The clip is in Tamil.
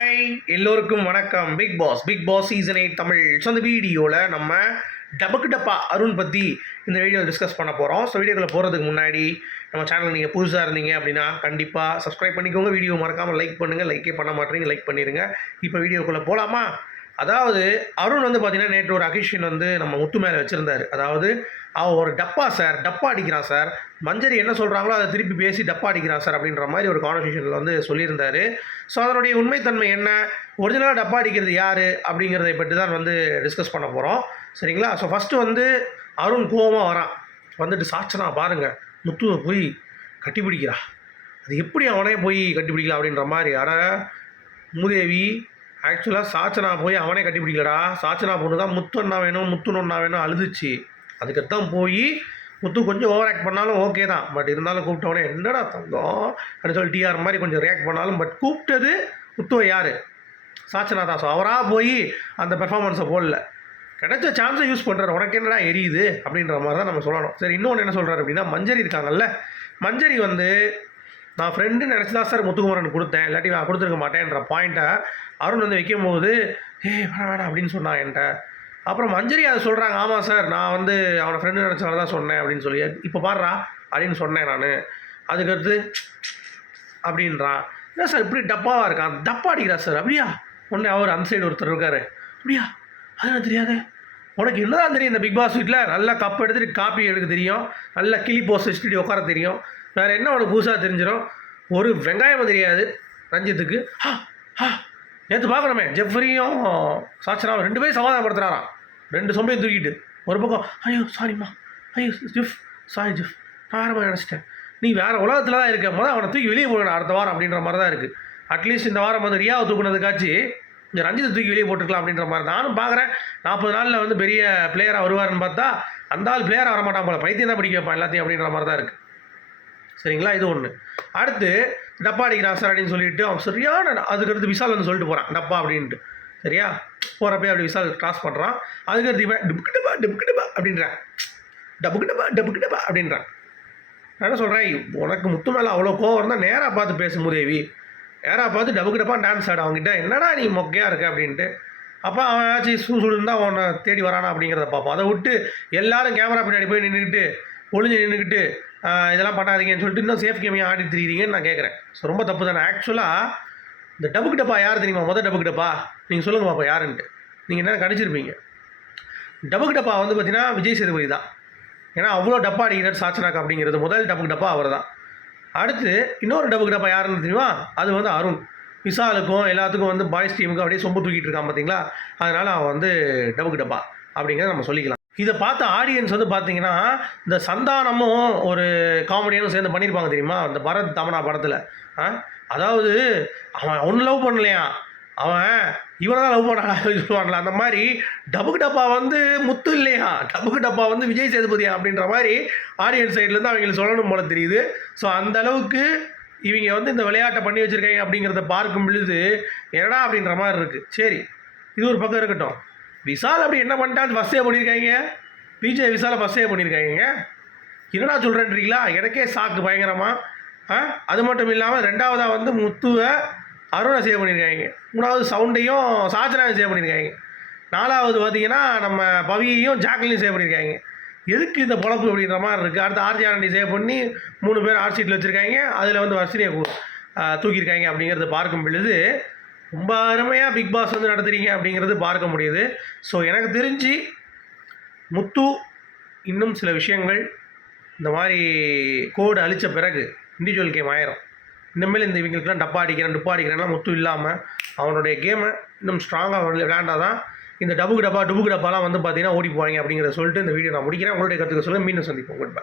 ஹாய் எல்லோருக்கும் வணக்கம். Bigg Boss Bigg Boss season eight Tamil. So அந்த வீடியோவில் நம்ம டபக்கு டப்பா அருண் பற்றி இந்த வீடியோவில் டிஸ்கஸ் பண்ண போகிறோம் ஸோ வீடியோக்குள்ளே போகிறதுக்கு முன்னாடி நம்ம சேனல் நீங்கள் புதுசாக இருந்தீங்க அப்படின்னா கண்டிப்பாக சப்ஸ்கிரைப் பண்ணிக்கோங்க. வீடியோ மறக்காமல் லைக் பண்ணுங்கள் லைக்கே பண்ண மாட்டீங்க லைக் பண்ணிடுங்க இப்போ வீடியோக்குள்ளே போகலாமா அதாவது அருண் வந்து பார்த்தீங்கன்னா நேற்று ஒரு அகிஷன் வந்து நம்ம முத்து மேலே வச்சுருந்தாரு. அதாவது அவன் ஒரு டப்பா சார் டப்பா அடிக்கிறான் சார். மஞ்சரி என்ன சொல்கிறாங்களோ அதை திருப்பி பேசி டப்பா அடிக்கிறான் சார் அப்படின்ற மாதிரி ஒரு கான்வர்சேஷனில் வந்து சொல்லியிருந்தாரு. ஸோ அதனுடைய உண்மைத்தன்மை என்ன? ஒரிஜினலாக டப்பா அடிக்கிறது யார்? அப்படிங்கிறதை பற்றி தான் வந்து டிஸ்கஸ் பண்ண போகிறோம் சரிங்களா? ஸோ ஃபஸ்ட்டு வந்து அருண் கோவமாக வரான். வந்துட்டு சாட்சனா பாருங்கள் முத்துவை போய் கட்டிப்பிடிக்கிறா அது எப்படி அவனே போய் கட்டிப்பிடிக்கலாம் அப்படின்ற மாதிரி. அட மூதேவி ஆக்சுவலாக சாச்சனா போய் அவனே கட்டிப்பிடிக்கலடா. சாச்சனா பொண்ணு தான் முத்தொன்னா வேணும் முத்துனொன்னா வேணும் அழுதுச்சு. அதுக்கத்தான் போய் முத்து கொஞ்சம் ஓவர் ஆக்ட் பண்ணாலும் ஓகே தான். பட் இருந்தாலும் கூப்பிட்டவனே என்னடா தங்கம்? அப்படின்னு சொல்லி டிஆர் மாதிரி கொஞ்சம் ரியாக்ட் பண்ணாலும் பட் கூப்பிட்டது முத்துவை யார்? சாச்சனா தான். ஸோ அவராக போய் அந்த பெர்ஃபார்மன்ஸை போடல. கிடைச்ச சான்ஸை யூஸ் பண்ணுறாரு உனக்கு என்னடா எரியுது? அப்படின்ற மாதிரி தான் நம்ம சொல்லணும். சரி இன்னொன்று என்ன சொல்கிறாரு அப்படின்னா மஞ்சரி இருக்காங்கல்ல? மஞ்சரி வந்து நான் ஃப்ரெண்டு நினச்சி தான் சார் முத்துக்குமரன் கொடுத்தேன். இல்லாட்டி நான் கொடுத்துருக்க மாட்டேன்ற பாயிண்ட்டை அருண் வந்து வைக்கும் போது ஏ வேணாம் வேணாம் அப்படின்னு சொன்னான் என்கிட்ட. அப்புறம் மஞ்சரி அதை சொல்கிறாங்க ஆமாம் சார் நான் வந்து அவனை ஃப்ரெண்டு நினச்சால தான் சொன்னேன் அப்படின்னு சொல்லி இப்போ பாடுறா அப்படின்னு சொன்னேன் நான். அதுக்கடுத்து அப்படின்றான். என்ன சார் இப்படி டப்பாவாக இருக்கான்? டப்பா அடிக்கிறா சார் அப்படியா? உடனே அவர் அந்த சைடு ஒருத்தர் இருக்காரு. அப்படியா? அது எனக்கு தெரியாது? உனக்கு என்னதான் தெரியும் இந்த பிக் பாஸ் வீட்டில் நல்லா கப் எடுத்துகிட்டு காப்பி எடுக்க தெரியும். நல்லா கிளி போஸ்ட் வச்சுட்டு உட்கார தெரியும். வேறு என்ன உனக்கு புதுசாக தெரிஞ்சிடும் ஒரு வெங்காயம் தெரியாது ரஞ்சித்துக்கு. ஹா ஹா. நேற்று பார்க்கணுமே ஜெஃப்ரியும் சாச்சனாவும் ரெண்டு பேரும் சமாதானப்படுத்துகிறாராம் ரெண்டு சொம்பையும் தூக்கிட்டு. ஒரு பக்கம் ஐயோ சாரிம்மா ஐயோ ஜிஃப் சாரி ஜிஃப். நான் வேறு மாதிரி நினச்சிட்டேன். நீ வேறு உலகத்தில் தான் இருக்க. போது அவனை தூக்கி வெளியே போகணும் அடுத்த வாரம் அப்படின்ற மாதிரி தான் இருக்குது அட்லீஸ்ட் இந்த வாரம் வந்து ரியாவை தூக்குனதுக்காச்சு இந்த ரஞ்சித்தை தூக்கி வெளியே போட்டுக்கலாம் அப்படின்ற மாதிரி நானும் பார்க்குறேன். நாற்பது நாளில் வந்து பெரிய பிளேயராக வருவார்னு பார்த்தா அந்த ஆள் பிளேயராக வரமாட்டான் போல. பைத்தியம் தான் படிக்க வைப்பான் எல்லாத்தையும் அப்படின்ற மாதிரி தான் இருக்குது சரிங்களா? இது ஒன்று அடுத்து டப்பா அடிக்கிறான் சார் அப்படின்னு சொல்லிட்டு அவன் சரியான அதுக்கடுத்து விசால் வந்து சொல்லிட்டு போகிறான் டப்பா அப்படின்ட்டு. சரியா? போகிறப்ப அப்படி விசால் கிராஸ் பண்ணுறான் அதுக்கடுத்து இவன் டிபுக்கு டப்பா டிபுக்கு டப்பா அப்படின்றான். டபுக்கு டப்பா டபுக்கு டப்பா அப்படின்றான். நான் என்ன சொல்கிறேன் உனக்கு முத்து மேலே அவ்வளோ கோவம் இருந்தால் நேராக பார்த்து பேசும் முதேவி யாரா பார்த்து டபுக்கு டப்பா டான்ஸ் ஆட அவங்ககிட்ட என்னடா நீ மொக்கையாக இருக்க அப்படின்ட்டு. அப்போ அவன் ஆச்சு சூ சுடுந்தா அவனை தேடி வரானா அப்படிங்கிறத பார்ப்போம். அதை விட்டு எல்லாரும் கேமரா பின்னாடி போய் நின்றுக்கிட்டு ஒளிஞ்சு நின்றுக்கிட்டு இதெல்லாம் பண்ணாதீங்கன்னு சொல்லிட்டு இன்னும் சேஃப் கேமியாக ஆடி திரியிறீங்கன்னு நான் கேட்குறேன் ஸோ ரொம்ப தப்பு தானே. ஆக்சுவலாக இந்த டபுக்கு டப்பா யார் தெரியுமா? மொதல் டபுக்கு டப்பா நீங்கள் சொல்லுங்கள் பாப்பா யாருன்ட்டு. நீங்கள் என்ன கணிச்சிருப்பீங்க. டபுக்கு டப்பா வந்து பார்த்தீங்கன்னா விஜய் சேதுபதி தான். ஏன்னா அவ்வளோ டப்பா அடிக்கிறார் சாச்சனாக் அப்படிங்கிறது முதல் டபுக்கு டப்பா அவர் தான் அடுத்து இன்னொரு டபுக்கு டப்பா யாருன்னு தெரியுமா? அது வந்து அருண். விசாலுக்கும் எல்லாத்துக்கும் வந்து பாய்ஸ் டீமுக்கும் அப்படியே சொம்பு தூக்கிட்டு இருக்கான் பார்த்தீங்களா அதனால் அவன் வந்து டபுக்கு டப்பா அப்படிங்கிறத நம்ம சொல்லிக்கலாம். இதை பார்த்த ஆடியன்ஸ் வந்து பார்த்தீங்கன்னா இந்த சந்தானமும் ஒரு காமெடியனும் சேர்ந்து பண்ணியிருப்பாங்க தெரியுமா? அந்த பரத் தமனா படத்தில். ஆ? அதாவது அவன் ஒன்றும் லவ் பண்ணலையா அவன் இவனை தான் லவ் பண்ணாடா சொல்லுவாங்களா அந்த மாதிரி டபுக்கு டப்பா வந்து முத்து இல்லையா? டபுக்கு டப்பா வந்து விஜய் சேதுபதியா அப்படின்ற மாதிரி ஆடியன்ஸ் சைட்லேருந்து அவங்களுக்கு சொல்லணும் போல தெரியுது. ஸோ அந்த அளவுக்கு இவங்க வந்து இந்த விளையாட்டை பண்ணி வச்சுருக்காங்க அப்படிங்கிறத பார்க்கும் பொழுது என்னடா அப்படின்ற மாதிரி இருக்குது சரி இது ஒரு பக்கம் இருக்கட்டும். விசால் அப்படி என்ன பண்ணிட்டான்? ஃபஸ்ட்டே பண்ணியிருக்காங்க பிஜே விசாலை ஃபஸ்ட்டே பண்ணியிருக்காங்க என்னடா சொல்கிறேன்றீங்களா எனக்கே சாக்கு பயங்கரமாக அது மட்டும் இல்லாமல் ரெண்டாவதாக வந்து முத்துவை அருணை சேவ் பண்ணியிருக்காங்க மூணாவது சவுண்டையும் சாச்சனாவை சேவ் பண்ணியிருக்காங்க நாலாவது பார்த்தீங்கன்னா நம்ம பவியையும் ஜாக்லினையும் சேவ் பண்ணியிருக்காங்க எதுக்கு இந்த பொழப்பு அப்படின்ற மாதிரி இருக்குது அடுத்து ஆர்ஜி ஆனந்தி சேவ் பண்ணி மூணு பேர் ஆர் சீட்டில் வச்சுருக்காங்க. அதில் வந்து வர்ஷினியை தூக்கியிருக்காங்க அப்படிங்கிறத பார்க்கும் பொழுது ரொம்ப அருமையாக பிக் பாஸ் வந்து நடத்துகிறீங்க அப்படிங்கிறது பார்க்க முடியுது. ஸோ எனக்கு தெரிஞ்சு முத்து இன்னும் சில விஷயங்கள் இந்த மாதிரி கோடு அழித்த பிறகு இண்டிவிஜுவல் கேம் ஆயிரும். இனிமேல் இந்த இவங்களுக்குலாம் டப்பா அடிக்கிறேன் டப்பா அடிக்கிறேன்லாம் முத்து இல்லாமல் அவனுடைய கேமை இன்னும் ஸ்ட்ராங்காக விளையாண்டால் தான் இந்த டபுக்கு டப்பா டுபுக்கு டப்பாலாம் வந்து பார்த்தீங்கன்னா ஓடி போவாங்க அப்படிங்கிறத சொல்லிட்டு இந்த வீடியோ நான் முடிக்கிறேன். உங்களுடைய கருத்துக்கு சொல்லுங்கள் மீண்டும் சந்திப்போம். Good bye